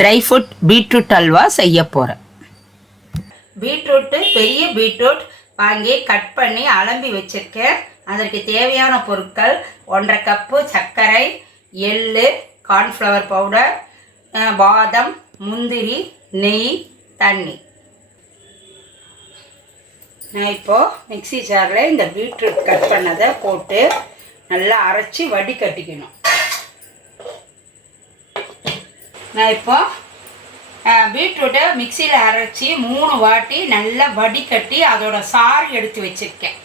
Dry fruit beetroot halwa செய்ய போகிறேன். Beetroot பெரிய பீட்ரூட் வாங்கி கட் பண்ணி அலம்பி வச்சுருக்கேன். அதற்கு தேவையான பொருட்கள் 1.5 கப்பு சர்க்கரை, எள்ளு, கார்ன்ஃப்ளவர் பவுடர், பாதம், முந்திரி, நெய், தண்ணி. நான் இப்போது மிக்ஸி ஜாரில் இந்த பீட்ரூட் கட் பண்ணதை போட்டு நல்லா அரைச்சி வடிகட்டிக்கணும். நான் இப்போ பீட்ரூட்டை மிக்சியில் அரைச்சி 3 வாட்டி நல்லா வடிகட்டி அதோட சாறு எடுத்து வச்சுருக்கேன்.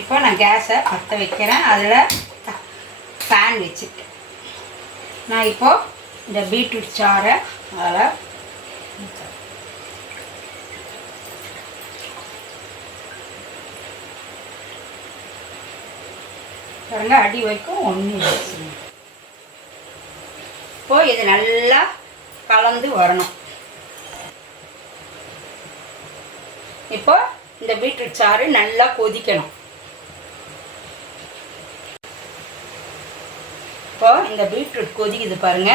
இப்போ நான் கேஸை பற்ற வைக்கிறேன். அதில் ஃபேன் வச்சுருக்கேன். நான் இப்போது இந்த பீட்ரூட் சாறை அதில் பாருங்க, அடி வரைக்கும் ஒன்று. இப்போது இது நல்லா கலந்து வரணும். இப்போ இந்த பீட்ரூட் சாறு நல்லா கொதிக்கணும். இப்போ இந்த பீட்ரூட் கொதிக்குது பாருங்க,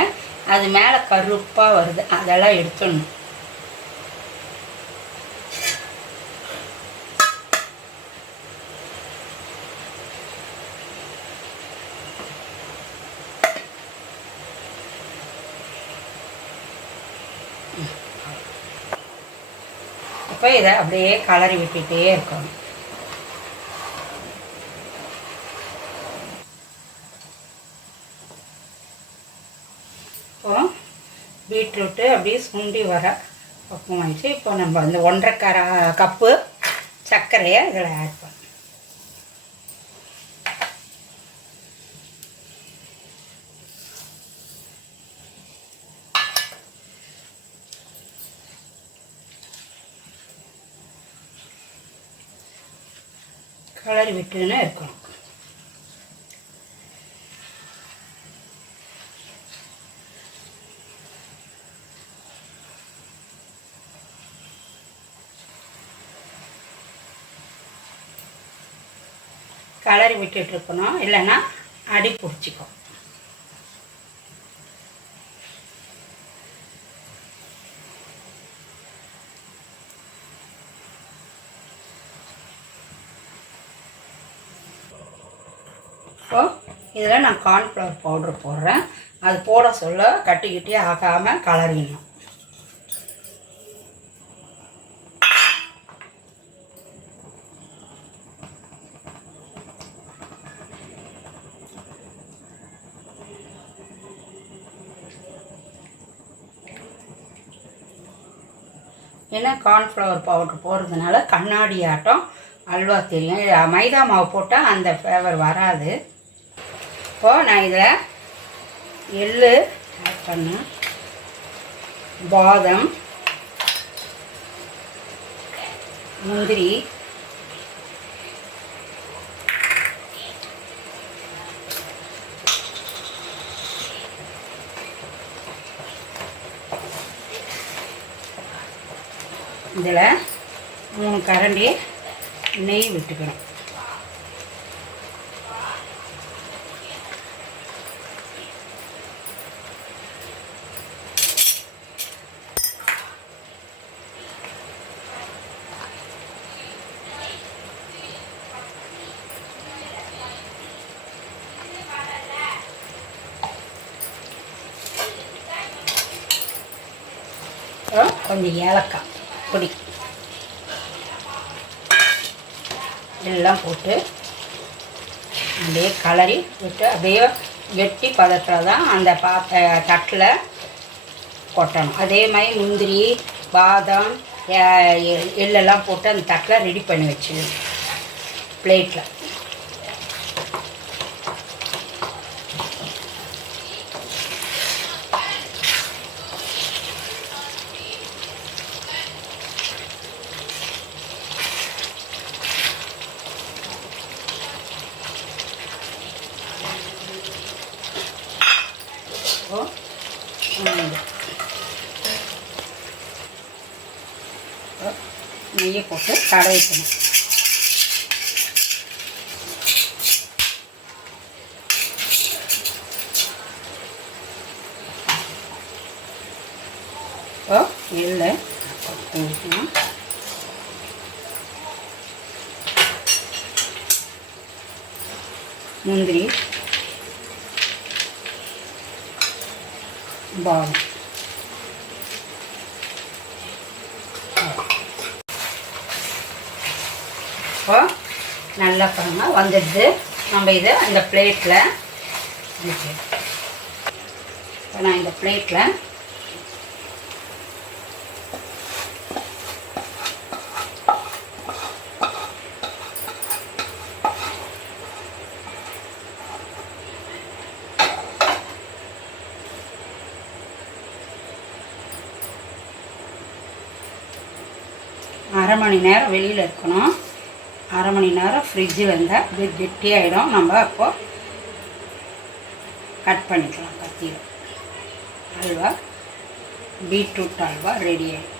அது மேலே கருப்பாக வருது, அதெல்லாம் எடுத்துடணும். இப்போ இதை அப்படியே கலரி விட்டுட்டே இருக்கணும். இப்போ பீட்ரூட்டு அப்படியே சுண்டி வர பக்கம் ஆயிடுச்சு. இப்போ நம்ம அந்த 1.5 கப்பு சர்க்கரையை இதில் ஆட் பண்ணணும். கலரி விட்டுன்னு இருக்கணும். கலரி விட்டுட்டு இருக்கணும், இல்லைன்னா அடி பிடிச்சிக்கும். இப்போ இதில் நான் கார்ன்ஃப்ளவர் பவுடர் போடுறேன். அது போட சொல்ல கட்டிக்கிட்டே ஆகாமல் கலரிடணும். ஏன்னா கார்ன்ஃப்ளவர் பவுடர் போடுறதுனால கண்ணாடி ஆட்டம் அல்வா தெரியும். மைதா மாவு போட்டால் அந்த ஃப்ளேவர் வராது. இப்போது நான் இதில் எள்ளு ஆட் பண்ணேன், பாதம், முந்திரி, இதில் 3 கரண்டி நெய் விட்டுக்கணும். கொஞ்சம் ஏலக்காய் பொடி எல்லாம் போட்டு அப்படியே கலரி விட்டு அப்படியே வெட்டி பதத்தில் தான் அந்த தட்டில் கொட்டணும். அதே மாதிரி முந்திரி, பாதாம், எள்ளெல்லாம் போட்டு அந்த தட்டில் ரெடி பண்ணி வச்சு பிளேட்டில். நெய்யை போட்டு தடவிக்கணும். இப்போ எள்ளு ஊற்றணும். முந்திரி, பாதாம், இப்போ நல்லா பாருங்க வந்துடுது. நம்ம இதை இந்த பிளேட்டில் இப்போ நான் இந்த பிளேட்டில் அரை மணி நேரம் வெளியில் இருக்கணும். அரை மணி நேரம் ஃப்ரிட்ஜில் இருந்தால் இது கெட்டியாகிடும். நம்ம அப்போது கட் பண்ணிக்கலாம் கத்தியில். அல்வா பீட்ரூட் அல்வா ரெடி ஆகிடும்.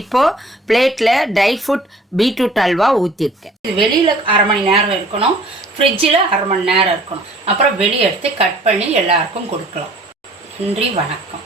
இப்போது பிளேட்டில் ட்ரை ஃப்ரூட் பீட்ரூட் அல்வா ஊற்றிருக்கேன். இது வெளியில் அரை மணி நேரம் இருக்கணும், ஃப்ரிட்ஜில் அரை மணி நேரம் இருக்கணும். அப்புறம் வெளியே எடுத்து கட் பண்ணி எல்லாருக்கும் கொடுக்கலாம். நன்றி, வணக்கம்.